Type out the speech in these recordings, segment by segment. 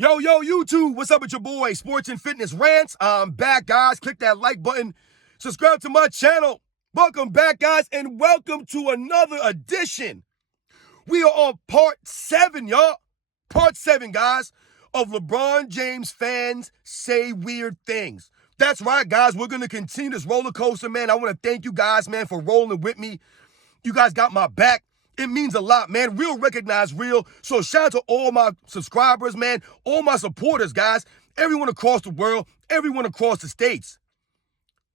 Yo, YouTube, what's up with your boy, Sports and Fitness Rants? I'm back, guys. Click that like button. Subscribe to my channel. Welcome back, guys, and welcome to another edition. We are on part 7, y'all. Part 7, guys, of LeBron James fans say weird things. That's right, guys. We're going to continue this roller coaster, man. I want to thank you guys, man, for rolling with me. You guys got my back. It means a lot, man. Real recognize real. So shout out to all my subscribers, man. All my supporters, guys. Everyone across the world. Everyone across the states.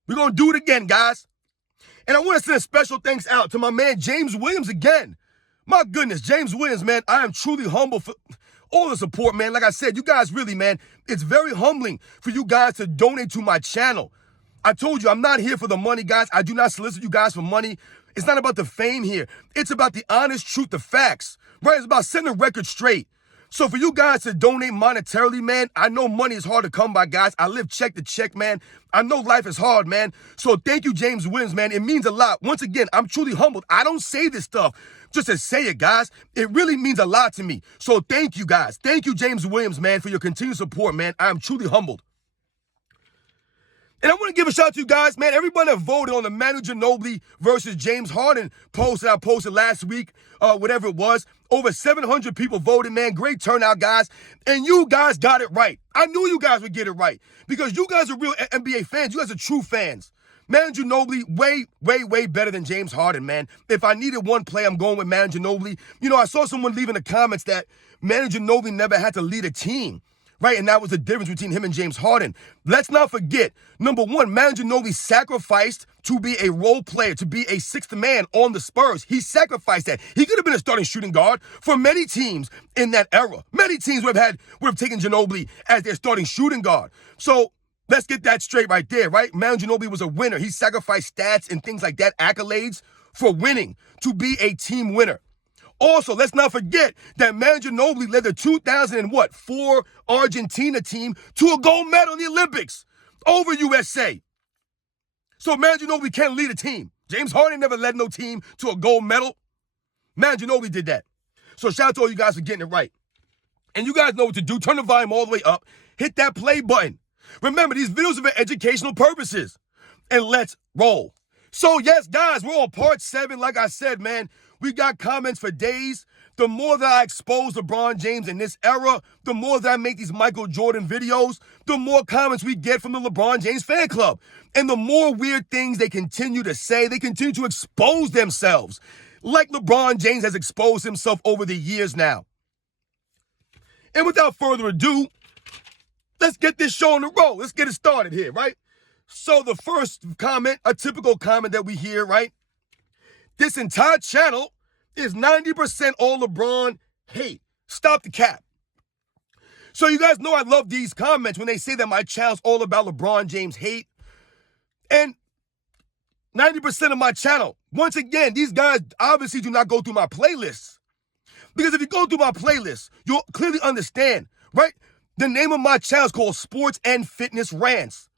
We're going to do it again, guys. And I want to send a special thanks out to my man, James Williams, again. My goodness, James Williams, man. I am truly humble for all the support, man. Like I said, you guys really, man, it's very humbling for you guys to donate to my channel. I told you, I'm not here for the money, guys. I do not solicit you guys for money. It's not about the fame here. It's about the honest truth, the facts, right? It's about setting the record straight. So for you guys to donate monetarily, man, I know money is hard to come by, guys. I live check to check, man. I know life is hard, man. So thank you, James Williams, man. It means a lot. Once again, I'm truly humbled. I don't say this stuff just to say it, guys. It really means a lot to me. So thank you, guys. Thank you, James Williams, man, for your continued support, man. I am truly humbled. And I want to give a shout out to you guys, man. Everybody that voted on the Manu Ginobili versus James Harden post that I posted last week, whatever it was. Over 700 people voted, man. Great turnout, guys. And you guys got it right. I knew you guys would get it right because you guys are real NBA fans. You guys are true fans. Manu Ginobili, way better than James Harden, man. If I needed one play, I'm going with Manu Ginobili. You know, I saw someone leave in the comments that Manu Ginobili never had to lead a team. Right, and that was the difference between him and James Harden. Let's not forget, number one, Manu Ginobili sacrificed to be a role player, to be a sixth man on the Spurs. He sacrificed that. He could have been a starting shooting guard for many teams in that era. Many teams would have taken Ginobili as their starting shooting guard. So let's get that straight right there, right? Manu Ginobili was a winner. He sacrificed stats and things like that, accolades for winning, to be a team winner. Also, let's not forget that Manu Ginobili led the 2004 Argentina team to a gold medal in the Olympics over USA. So Manu Ginobili can't lead a team. James Harden never led no team to a gold medal. Manu Ginobili did that. So shout out to all you guys for getting it right. And you guys know what to do. Turn the volume all the way up. Hit that play button. Remember, these videos are for educational purposes. And let's roll. So yes, guys, we're on part 7. Like I said, man, we got comments for days. The more that I expose LeBron James in this era, the more that I make these Michael Jordan videos, the more comments we get from the LeBron James fan club. And the more weird things they continue to say, they continue to expose themselves, like LeBron James has exposed himself over the years now. And without further ado, let's get this show on the road. Let's get it started here, right? So the first comment, a typical comment that we hear, right? This entire channel is 90% all LeBron hate. Stop the cap. So you guys know I love these comments when they say that my channel's all about LeBron James hate. And 90% of my channel, once again, these guys obviously do not go through my playlists. Because if you go through my playlist, you'll clearly understand, right? The name of my channel is called Sports and Fitness Rants.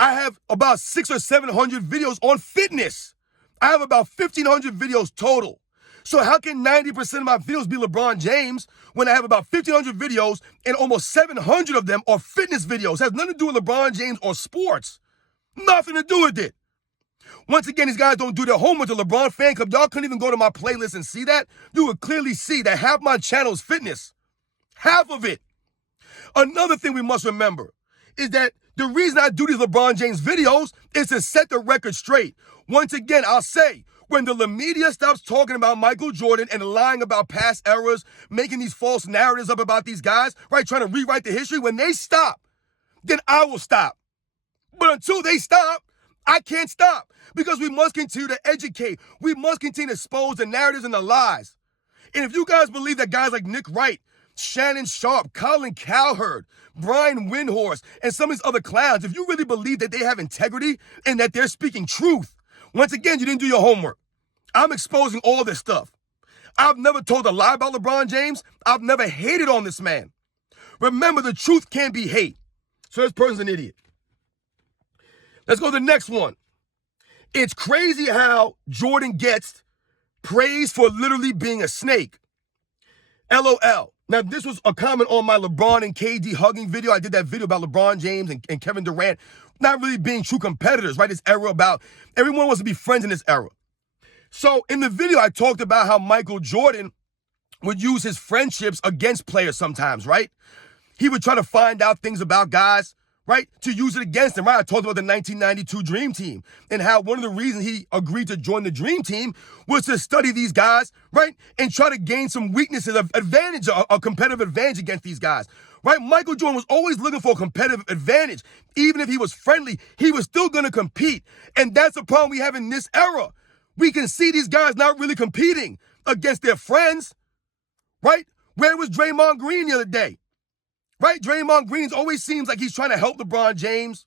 I have about 600 or 700 videos on fitness. I have about 1,500 videos total. So how can 90% of my videos be LeBron James when I have about 1,500 videos and almost 700 of them are fitness videos? It has nothing to do with LeBron James or sports. Nothing to do with it. Once again, these guys don't do their homework. The LeBron fan club, y'all couldn't even go to my playlist and see that. You would clearly see that half my channel is fitness. Half of it. Another thing we must remember is that the reason I do these LeBron James videos is to set the record straight. Once again, I'll say, when the media stops talking about Michael Jordan and lying about past eras, making these false narratives up about these guys, right, trying to rewrite the history, when they stop, then I will stop. But until they stop, I can't stop because we must continue to educate. We must continue to expose the narratives and the lies. And if you guys believe that guys like Nick Wright, Shannon Sharp, Colin Cowherd, Brian Windhorst, and some of these other clowns, if you really believe that they have integrity and that they're speaking truth, once again, you didn't do your homework. I'm exposing all this stuff. I've never told a lie about LeBron James. I've never hated on this man. Remember, the truth can't be hate. So this person's an idiot. Let's go to the next one. It's crazy how Jordan gets praise for literally being a snake. LOL. Now, this was a comment on my LeBron and KD hugging video. I did that video about LeBron James and Kevin Durant not really being true competitors, right? This era about everyone wants to be friends in this era. So in the video, I talked about how Michael Jordan would use his friendships against players sometimes, right? He would try to find out things about guys, right, to use it against them, right? I talked about the 1992 Dream Team and how one of the reasons he agreed to join the Dream Team was to study these guys, right, and try to gain some weaknesses, of advantage, a competitive advantage against these guys, right? Michael Jordan was always looking for a competitive advantage. Even if he was friendly, he was still going to compete. And that's the problem we have in this era. We can see these guys not really competing against their friends, right? Where was Draymond Green the other day? Right? Draymond Green always seems like he's trying to help LeBron James.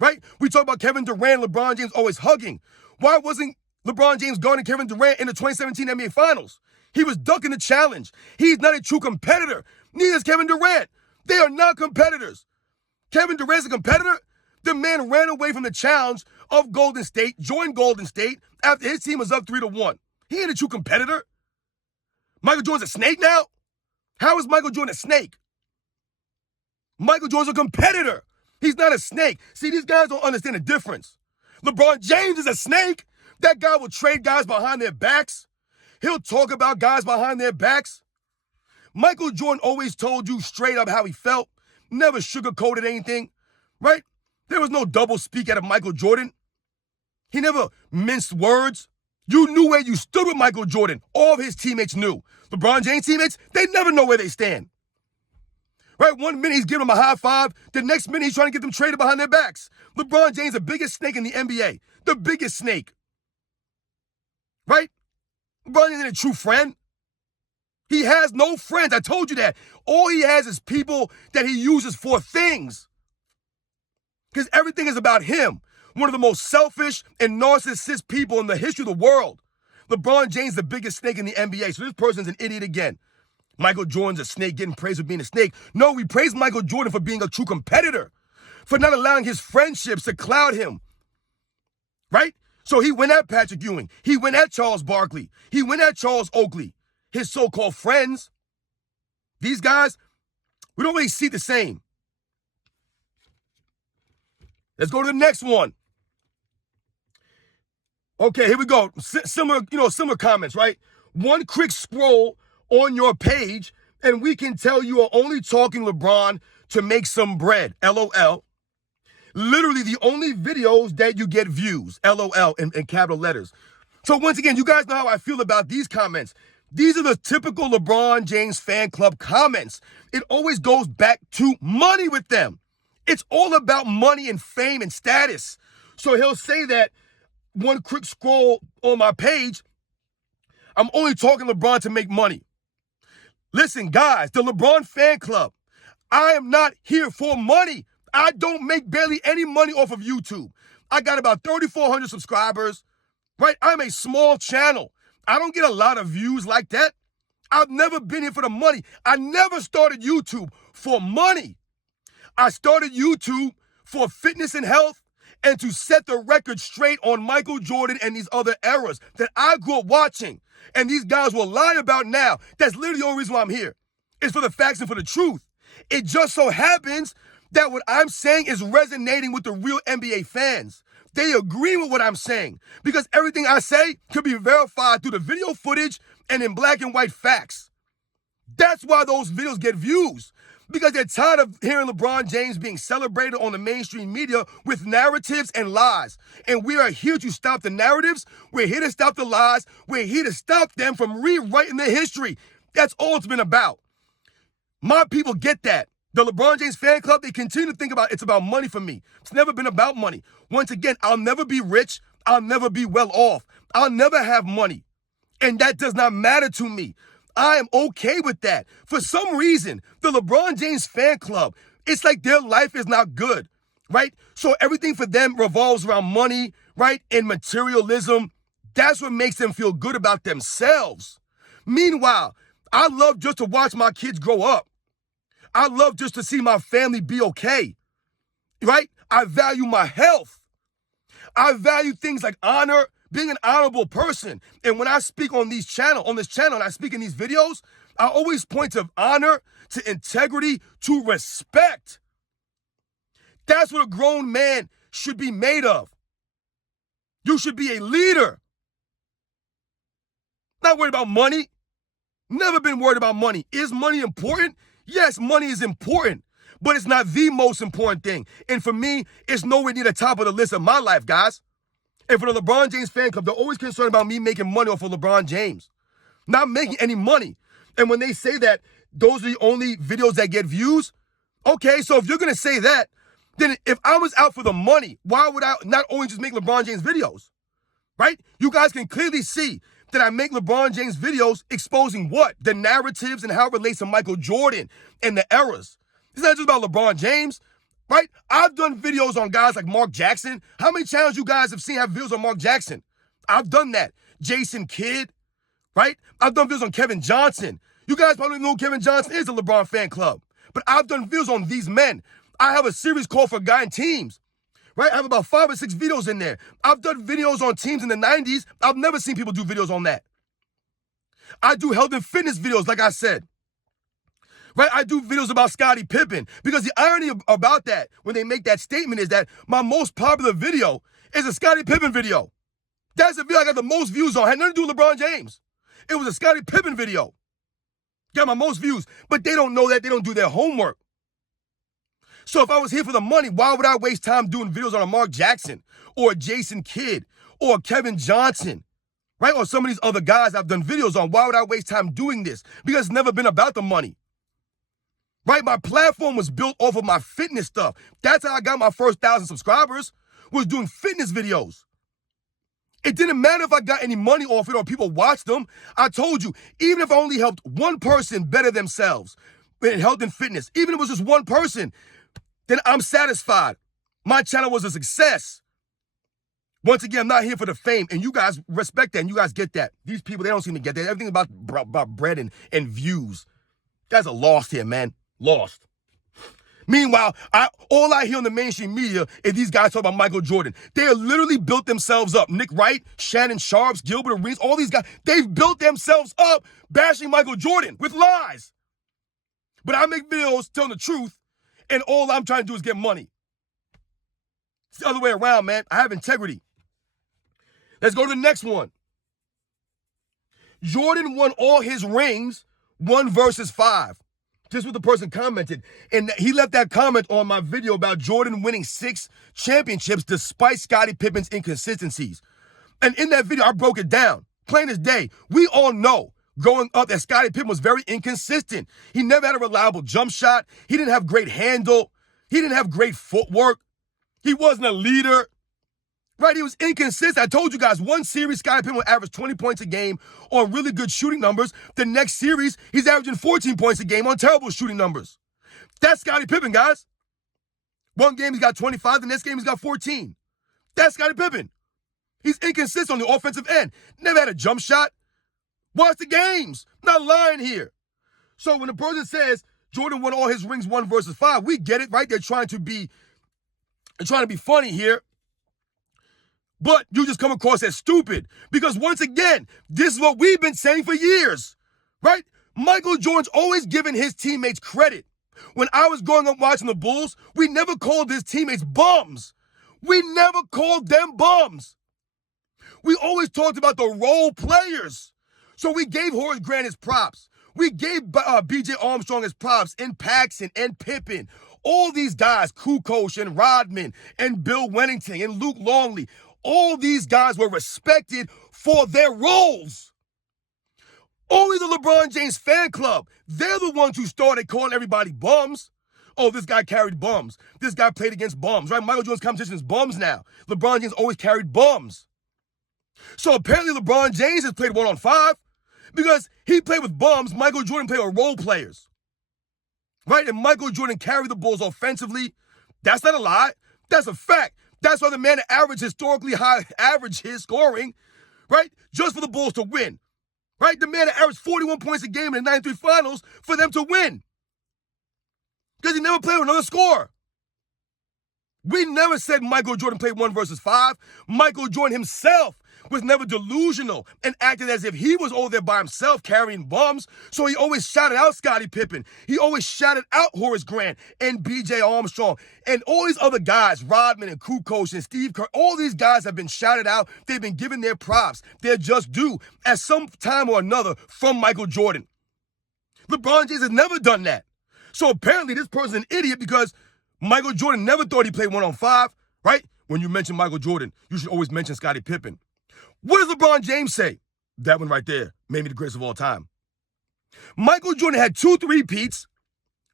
Right? We talk about Kevin Durant, LeBron James always hugging. Why wasn't LeBron James guarding Kevin Durant in the 2017 NBA Finals? He was ducking the challenge. He's not a true competitor. Neither is Kevin Durant. They are not competitors. Kevin Durant's a competitor. The man ran away from the challenge of Golden State, joined Golden State after his team was up 3-1. He ain't a true competitor. Michael Jordan's a snake now? How is Michael Jordan a snake? Michael Jordan's a competitor. He's not a snake. See, these guys don't understand the difference. LeBron James is a snake. That guy will trade guys behind their backs. He'll talk about guys behind their backs. Michael Jordan always told you straight up how he felt, never sugarcoated anything, right? There was no double speak out of Michael Jordan. He never minced words. You knew where you stood with Michael Jordan. All of his teammates knew. LeBron James teammates, they never know where they stand. Right? 1 minute he's giving them a high five. The next minute he's trying to get them traded behind their backs. LeBron James, the biggest snake in the NBA. The biggest snake. Right? LeBron isn't a true friend. He has no friends. I told you that. All he has is people that he uses for things. Because everything is about him. One of the most selfish and narcissist people in the history of the world. LeBron James, the biggest snake in the NBA. So this person's an idiot again. Michael Jordan's a snake, getting praised for being a snake. No, we praise Michael Jordan for being a true competitor, for not allowing his friendships to cloud him, right? So he went at Patrick Ewing. He went at Charles Barkley. He went at Charles Oakley, his so-called friends. These guys, we don't really see the same. Let's go to the next one. Okay, here we go. Similar comments, right? One quick scroll on your page, and we can tell you are only talking LeBron to make some bread. LOL. Literally the only videos that you get views. LOL in capital letters. So once again, you guys know how I feel about these comments. These are the typical LeBron James fan club comments. It always goes back to money with them. It's all about money and fame and status. So he'll say that one quick scroll on my page, I'm only talking LeBron to make money. Listen, guys, the LeBron fan club, I am not here for money. I don't make barely any money off of YouTube. I got about 3,400 subscribers, right? I'm a small channel. I don't get a lot of views like that. I've never been here for the money. I never started YouTube for money. I started YouTube for fitness and health and to set the record straight on Michael Jordan and these other eras that I grew up watching. And these guys will lie about now. That's literally the only reason why I'm here. It's for the facts and for the truth. It just so happens that what I'm saying is resonating with the real NBA fans. They agree with what I'm saying because everything I say could be verified through the video footage and in black and white facts. That's why those videos get views, because they're tired of hearing LeBron James being celebrated on the mainstream media with narratives and lies. And we are here to stop the narratives. We're here to stop the lies. We're here to stop them from rewriting their history. That's all it's been about. My people get that. The LeBron James fan club, they continue to think it's about money for me. It's never been about money. Once again, I'll never be rich. I'll never be well off. I'll never have money. And that does not matter to me. I am okay with that. For some reason, the LeBron James fan club, it's like their life is not good, right? So everything for them revolves around money, right? And materialism. That's what makes them feel good about themselves. Meanwhile, I love just to watch my kids grow up. I love just to see my family be okay, right? I value my health. I value things like honor, being an honorable person. And when I speak on this channel, and I speak in these videos, I always point to honor, to integrity, to respect. That's what a grown man should be made of. You should be a leader. Not worried about money. Never been worried about money. Is money important? Yes, money is important, but it's not the most important thing. And for me, it's nowhere near the top of the list of my life, guys. And for the LeBron James fan club, they're always concerned about me making money off of LeBron James. Not making any money. And when they say that those are the only videos that get views, okay, so if you're going to say that, then if I was out for the money, why would I not only just make LeBron James videos, right? You guys can clearly see that I make LeBron James videos exposing what? The narratives and how it relates to Michael Jordan and the eras. It's not just about LeBron James, right? I've done videos on guys like Mark Jackson. How many channels you guys have seen have videos on Mark Jackson? I've done that. Jason Kidd, right? I've done videos on Kevin Johnson. You guys probably know Kevin Johnson is a LeBron fan club. But I've done videos on these men. I have a series called Forgotten Teams, right? I have about 5 or 6 videos in there. I've done videos on teams in the 90s. I've never seen people do videos on that. I do health and fitness videos, like I said. Right? I do videos about Scottie Pippen. Because the irony about that, when they make that statement, is that my most popular video is a Scottie Pippen video. That's the video I got the most views on. Had nothing to do with LeBron James. It was a Scottie Pippen video. Got my most views. But they don't know that. They don't do their homework. So if I was here for the money, why would I waste time doing videos on a Mark Jackson or a Jason Kidd or a Kevin Johnson, right? Or some of these other guys I've done videos on. Why would I waste time doing this? Because it's never been about the money, right? My platform was built off of my fitness stuff. That's how I got my first 1,000 subscribers, was doing fitness videos. It didn't matter if I got any money off it or people watched them. I told you, even if I only helped one person better themselves in health and fitness, even if it was just one person, then I'm satisfied. My channel was a success. Once again, I'm not here for the fame, and you guys respect that, and you guys get that. These people, they don't seem to get that. Everything about bread and views. You guys are lost here, man. Lost. Meanwhile, all I hear on the mainstream media is these guys talk about Michael Jordan. They have literally built themselves up. Nick Wright, Shannon Sharps, Gilbert Arenas, all these guys, they've built themselves up bashing Michael Jordan with lies. But I make videos telling the truth, and all I'm trying to do is get money. It's the other way around, man. I have integrity. Let's go to the next one. Jordan won all his rings 1 versus 5. Just what the person commented. And he left that comment on my video about Jordan winning 6 championships despite Scottie Pippen's inconsistencies. And in that video, I broke it down. Plain as day. We all know growing up that Scottie Pippen was very inconsistent. He never had a reliable jump shot. He didn't have great handle. He didn't have great footwork. He wasn't a leader. Right? He was inconsistent. I told you guys, one series, Scottie Pippen would average 20 points a game on really good shooting numbers. The next series, he's averaging 14 points a game on terrible shooting numbers. That's Scottie Pippen, guys. One game he's got 25, the next game he's got 14. That's Scottie Pippen. He's inconsistent on the offensive end. Never had a jump shot. Watch the games. I'm not lying here. So when the person says Jordan won all his rings 1 versus 5, we get it, right? They're trying to be funny here. But you just come across as stupid. Because once again, this is what we've been saying for years, right? Michael Jordan's always given his teammates credit. When I was growing up watching the Bulls, we never called his teammates bums. We never called them bums. We always talked about the role players. So we gave Horace Grant his props. We gave B.J. Armstrong his props, and Paxson, and Pippen. All these guys, Kukoc and Rodman, and Bill Wennington, and Luke Longley, all these guys were respected for their roles. Only the LeBron James fan club, they're the ones who started calling everybody bums. Oh, this guy carried bums. This guy played against bums, right? Michael Jordan's competition is bums now. LeBron James always carried bums. So apparently LeBron James has played 1-on-5 because he played with bums. Michael Jordan played with role players, right? And Michael Jordan carried the Bulls offensively. That's not a lie. That's a fact. That's why the man averaged historically high average his scoring, right? Just for the Bulls to win, right? The man averaged 41 points a game in the 93 finals for them to win because he never played with another scorer. We never said Michael Jordan played 1 versus 5. Michael Jordan himself was never delusional and acted as if he was over there by himself carrying bums. So he always shouted out Scottie Pippen. He always shouted out Horace Grant and B.J. Armstrong and all these other guys, Rodman and Kukoc and Steve Kerr. All these guys have been shouted out. They've been given their props. They're just due at some time or another from Michael Jordan. LeBron James has never done that. So apparently this person's an idiot because Michael Jordan never thought he played 1-on-5, right? When you mention Michael Jordan, you should always mention Scottie Pippen. What does LeBron James say? That one right there made me the greatest of all time. Michael Jordan had 2 3-peats,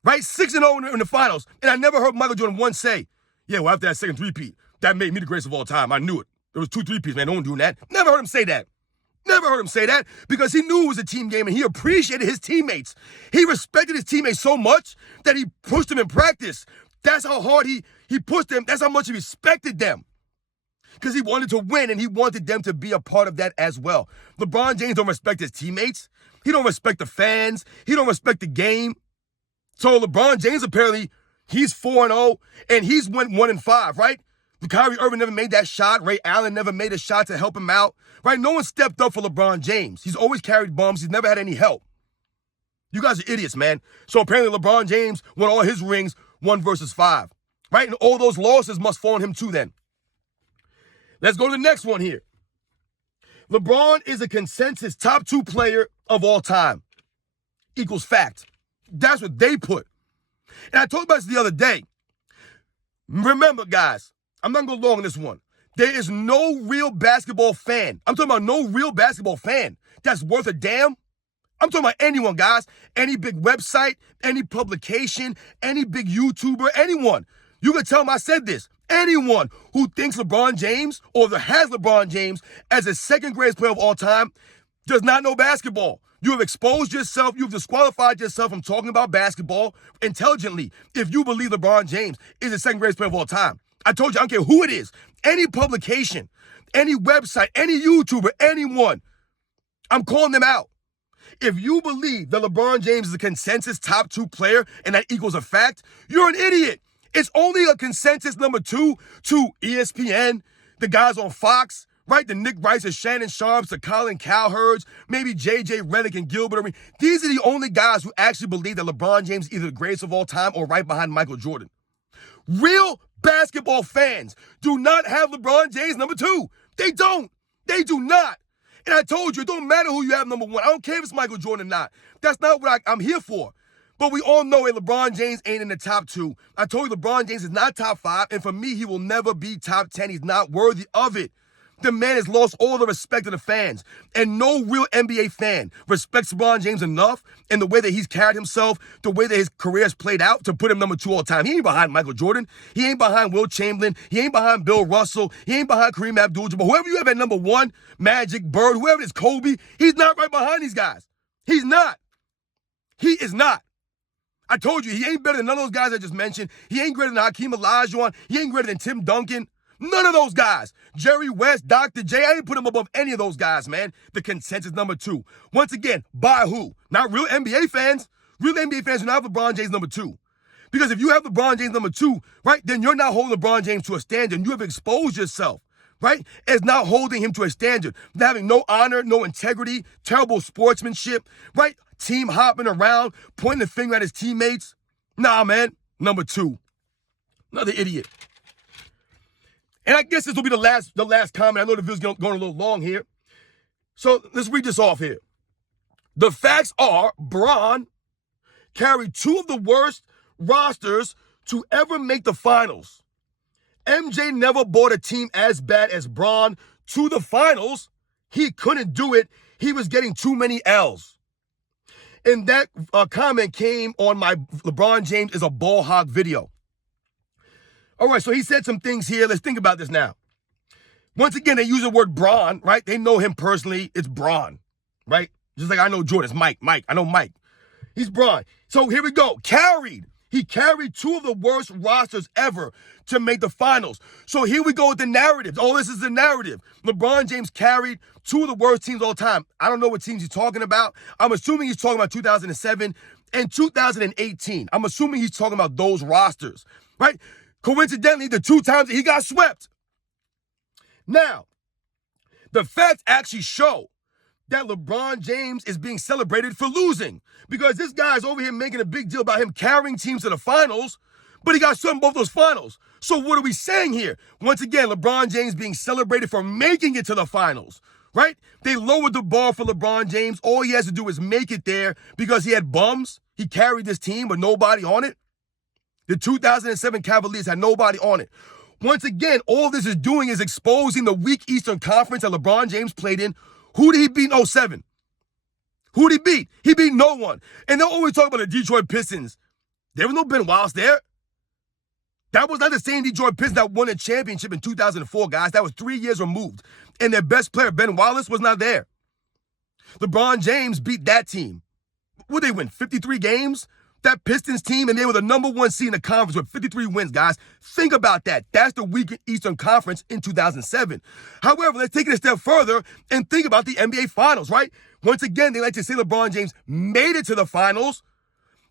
right? 6-0 in the finals. And I never heard Michael Jordan once say, yeah, well, after that second 3-peat, that made me the greatest of all time. I knew it. There was 2 3-peats, man. No one doing that. Never heard him say that. Never heard him say that because he knew it was a team game and he appreciated his teammates. He respected his teammates so much that he pushed them in practice. That's how hard he pushed them. That's how much he respected them. Because he wanted to win and he wanted them to be a part of that as well. LeBron James don't respect his teammates. He don't respect the fans. He don't respect the game. So LeBron James apparently, he's 4-0 and he's went 1-5, right? Kyrie Irving never made that shot. Ray Allen never made a shot to help him out, right? No one stepped up for LeBron James. He's always carried bums. He's never had any help. You guys are idiots, man. So apparently LeBron James won all his rings 1 versus 5, right? And all those losses must fall on him too then. Let's go to the next one here. LeBron is a consensus top 2 player of all time. Equals fact. That's what they put. And I talked about this the other day. Remember, guys, I'm not going to go long on this one. There is no real basketball fan. I'm talking about no real basketball fan that's worth a damn. I'm talking about anyone, guys. Any big website, any publication, any big YouTuber, anyone. You can tell them I said this. Anyone who thinks LeBron James or that has LeBron James as a second greatest player of all time does not know basketball. You have exposed yourself. You've disqualified yourself from talking about basketball intelligently if you believe LeBron James is the second greatest player of all time. I told you, I don't care who it is. Any publication, any website, any YouTuber, anyone. I'm calling them out. If you believe that LeBron James is a consensus top 2 player and that equals a fact, you're an idiot. It's only a consensus number 2 to ESPN, the guys on Fox, right? The Nick Rice, the Shannon Sharps, the Colin Cowherds, maybe J.J. Redick and Gilbert. I mean, these are the only guys who actually believe that LeBron James is either the greatest of all time or right behind Michael Jordan. Real basketball fans do not have LeBron James number 2. They don't. They do not. And I told you, it don't matter who you have number 1. I don't care if it's Michael Jordan or not. That's not what I'm here for. But we all know that LeBron James ain't in the top 2. I told you LeBron James is not top 5, and for me, he will never be top 10. He's not worthy of it. The man has lost all the respect of the fans, and no real NBA fan respects LeBron James enough and the way that he's carried himself, the way that his career has played out to put him number 2 all time. He ain't behind Michael Jordan. He ain't behind Will Chamberlain. He ain't behind Bill Russell. He ain't behind Kareem Abdul-Jabbar. Whoever you have at number 1, Magic, Bird, whoever it is, Kobe, he's not right behind these guys. He's not. He is not. I told you, he ain't better than none of those guys I just mentioned. He ain't greater than Hakeem Olajuwon. He ain't greater than Tim Duncan. None of those guys. Jerry West, Dr. J, I didn't put him above any of those guys, man. The consensus number 2. Once again, by who? Not real NBA fans. Real NBA fans do not have LeBron James number 2. Because if you have LeBron James number 2, right, then you're not holding LeBron James to a standard. And you have exposed yourself, right, as not holding him to a standard. Having no honor, no integrity, terrible sportsmanship, right? Team hopping around, pointing the finger at his teammates. Nah, man. Number 2. Another idiot. And I guess this will be the last comment. I know the video's going a little long here. So let's read this off here. The facts are Bron carried 2 of the worst rosters to ever make the finals. MJ never brought a team as bad as Bron to the finals. He couldn't do it. He was getting too many L's. And that comment came on my LeBron James is a ball hog video. All right, so he said some things here. Let's think about this now. Once again, they use the word Bron, right? They know him personally. It's Bron, right? Just like I know Jordan. It's Mike. I know Mike. He's Bron. So here we go. He carried 2 of the worst rosters ever to make the finals. So here we go with the narrative. Oh, this is the narrative. LeBron James carried 2 of the worst teams all time. I don't know what teams he's talking about. I'm assuming he's talking about 2007 and 2018. I'm assuming he's talking about those rosters, right? Coincidentally, the 2 times that he got swept. Now, The facts actually show that LeBron James is being celebrated for losing because this guy's over here making a big deal about him carrying teams to the finals, but he got swept in both those finals. So what are we saying here? Once again, LeBron James being celebrated for making it to the finals, right? They lowered the bar for LeBron James. All he has to do is make it there because he had bums. He carried this team with nobody on it. The 2007 Cavaliers had nobody on it. Once again, all this is doing is exposing the weak Eastern Conference that LeBron James played in. Who did he beat in 07? Who did he beat? He beat no one. And they'll always talk about the Detroit Pistons. There was no Ben Wallace there. That was not the same Detroit Pistons that won a championship in 2004, guys. That was 3 years removed. And their best player, Ben Wallace, was not there. LeBron James beat that team. Would they win 53 games? That Pistons team, and they were the number 1 seed in the conference with 53 wins, guys. Think about that. That's the weak Eastern Conference in 2007. However, let's take it a step further and think about the NBA Finals, right? Once again, they like to say LeBron James made it to the finals.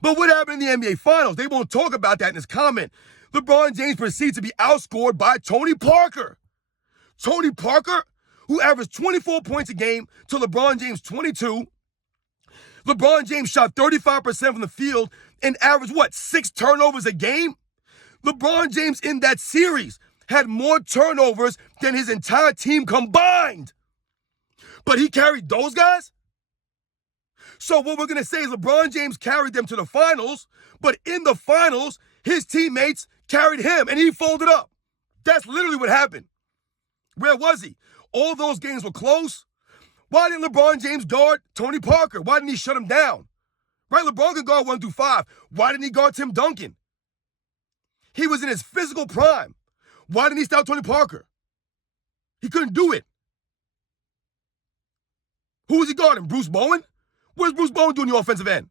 But what happened in the NBA Finals? They won't talk about that in this comment. LeBron James proceeds to be outscored by Tony Parker. Tony Parker, who averaged 24 points a game to LeBron James 22. LeBron James shot 35% from the field and averaged, 6 turnovers a game? LeBron James in that series had more turnovers than his entire team combined. But he carried those guys? So what we're going to say is LeBron James carried them to the finals, but in the finals, his teammates carried him and he folded up. That's literally what happened. Where was he? All those games were close. Why didn't LeBron James guard Tony Parker? Why didn't he shut him down? Right, LeBron could guard 1 through 5. Why didn't he guard Tim Duncan? He was in his physical prime. Why didn't he stop Tony Parker? He couldn't do it. Who was he guarding? Bruce Bowen? What's Bruce Bowen doing the offensive end?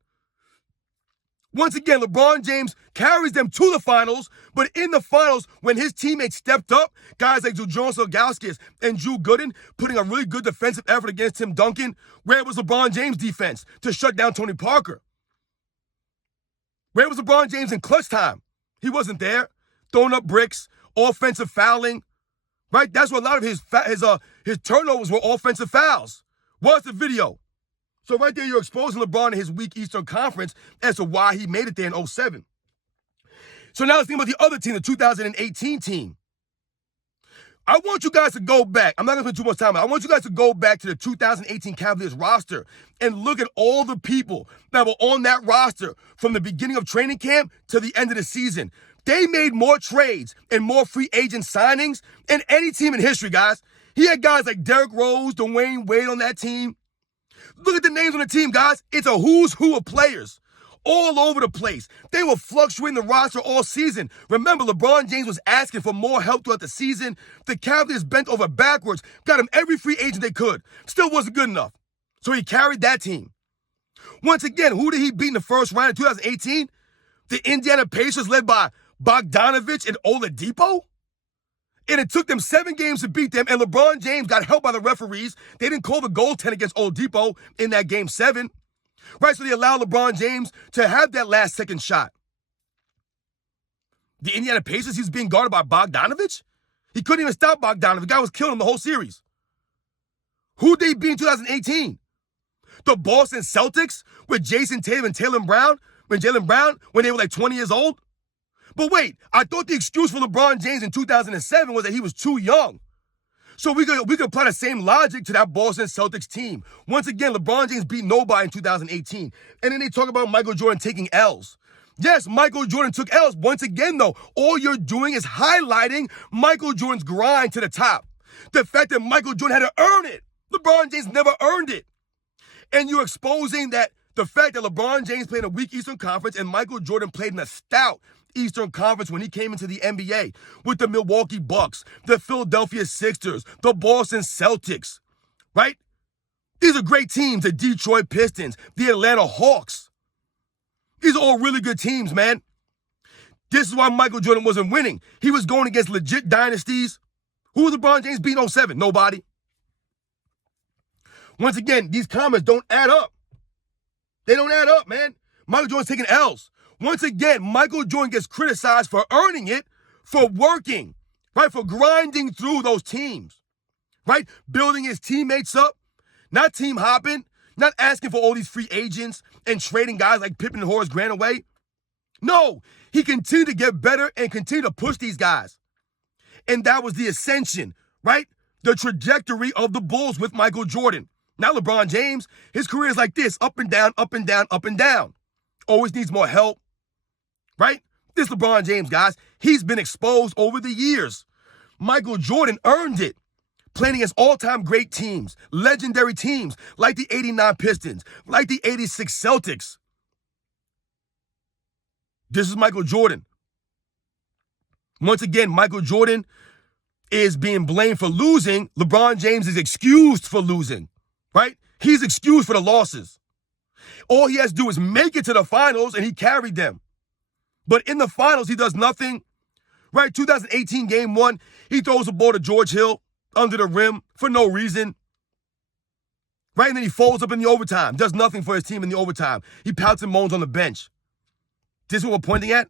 Once again, LeBron James carries them to the finals, but in the finals, when his teammates stepped up, guys like Jonas Ilgauskas and Drew Gooden putting a really good defensive effort against Tim Duncan, where was LeBron James' defense to shut down Tony Parker? Where was LeBron James in clutch time? He wasn't there. Throwing up bricks, offensive fouling, right? That's what a lot of his turnovers were, offensive fouls. Watch the video. So right there, you're exposing LeBron to his weak Eastern Conference as to why he made it there in 07. So now let's think about the other team, the 2018 team. I want you guys to go back. I'm not going to spend too much time on it. I want you guys to go back to the 2018 Cavaliers roster and look at all the people that were on that roster from the beginning of training camp to the end of the season. They made more trades and more free agent signings than any team in history, guys. He had guys like Derrick Rose, Dwayne Wade on that team. Look at the names on the team, guys. It's a who's who of players all over the place. They were fluctuating the roster all season. Remember, LeBron James was asking for more help throughout the season. The Cavaliers bent over backwards, got him every free agent they could. Still wasn't good enough. So he carried that team. Once again, who did he beat in the first round in 2018? The Indiana Pacers led by Bogdanovich and Oladipo? And it took them 7 games to beat them, and LeBron James got helped by the referees. They didn't call the goaltender against Oladipo in that game 7. Right, so they allowed LeBron James to have that last-second shot. The Indiana Pacers, he's being guarded by Bogdanovich? He couldn't even stop Bogdanovich. The guy was killing him the whole series. Who did they beat in 2018? The Boston Celtics with Jason Tatum and Jaylen Brown when they were like 20 years old? But wait, I thought the excuse for LeBron James in 2007 was that he was too young. So we could apply the same logic to that Boston Celtics team. Once again, LeBron James beat nobody in 2018. And then they talk about Michael Jordan taking L's. Yes, Michael Jordan took L's. Once again, though, all you're doing is highlighting Michael Jordan's grind to the top. The fact that Michael Jordan had to earn it. LeBron James never earned it. And you're exposing that the fact that LeBron James played in a weak Eastern Conference and Michael Jordan played in a stout Eastern Conference when he came into the NBA with the Milwaukee Bucks, the Philadelphia Sixers, the Boston Celtics, right? These are great teams, the Detroit Pistons, the Atlanta Hawks. These are all really good teams, man. This is why Michael Jordan wasn't winning. He was going against legit dynasties. Who was LeBron James beating 07? Nobody. Once again, these comments don't add up. They don't add up, man. Michael Jordan's taking L's. Once again, Michael Jordan gets criticized for earning it, for working, right? For grinding through those teams, right? Building his teammates up, not team hopping, not asking for all these free agents and trading guys like Pippen and Horace Grant away. No, he continued to get better and continued to push these guys. And that was the ascension, right? The trajectory of the Bulls with Michael Jordan. Now LeBron James, his career is like this, up and down, up and down, up and down. Always needs more help, right? This LeBron James, guys, he's been exposed over the years. Michael Jordan earned it, playing against all-time great teams, legendary teams like the 89 Pistons, like the 86 Celtics. This is Michael Jordan. Once again, Michael Jordan is being blamed for losing. LeBron James is excused for losing, right? He's excused for the losses. All he has to do is make it to the finals, and he carried them. But in the finals, he does nothing, right? 2018 Game 1, he throws the ball to George Hill under the rim for no reason, right? And then he folds up in the overtime, does nothing for his team in the overtime. He pouts and moans on the bench. This is what we're pointing at?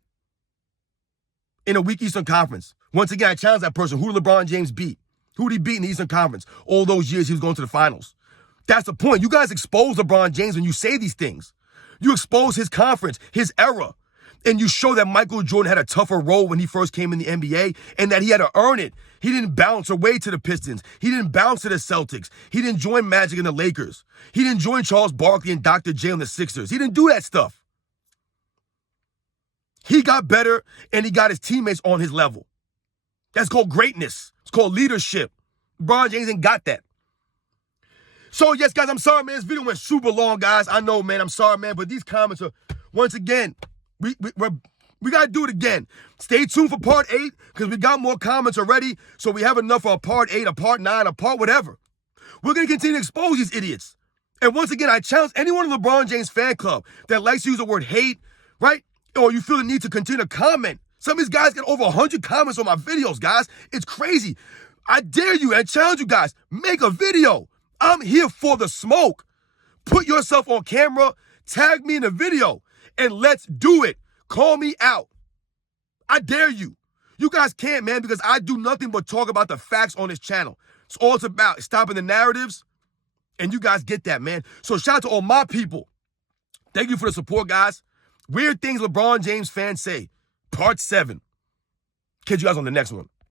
In a weak Eastern Conference. Once again, I challenge that person. Who did LeBron James beat? Who did he beat in the Eastern Conference? All those years he was going to the finals. That's the point. You guys expose LeBron James when you say these things. You expose his conference, his era, and you show that Michael Jordan had a tougher role when he first came in the NBA and that he had to earn it. He didn't bounce away to the Pistons. He didn't bounce to the Celtics. He didn't join Magic and the Lakers. He didn't join Charles Barkley and Dr. J and the Sixers. He didn't do that stuff. He got better and he got his teammates on his level. That's called greatness. It's called leadership. LeBron James ain't got that. So, yes, guys, I'm sorry, man. This video went super long, guys. I know, man. I'm sorry, man. But these comments are, once again, we got to do it again. Stay tuned for part 8 because we got more comments already. So we have enough for a part 8, a part 9, a part whatever. We're going to continue to expose these idiots. And once again, I challenge anyone in the LeBron James fan club that likes to use the word hate, right? Or you feel the need to continue to comment. Some of these guys get over 100 comments on my videos, guys. It's crazy. I dare you and challenge you guys, make a video. I'm here for the smoke. Put yourself on camera, tag me in the video, and let's do it. Call me out. I dare you. You guys can't, man, because I do nothing but talk about the facts on this channel. It's all it's about, stopping the narratives, and you guys get that, man. So shout out to all my people. Thank you for the support, guys. Weird things LeBron James fans say. Part 7. Catch you guys on the next one.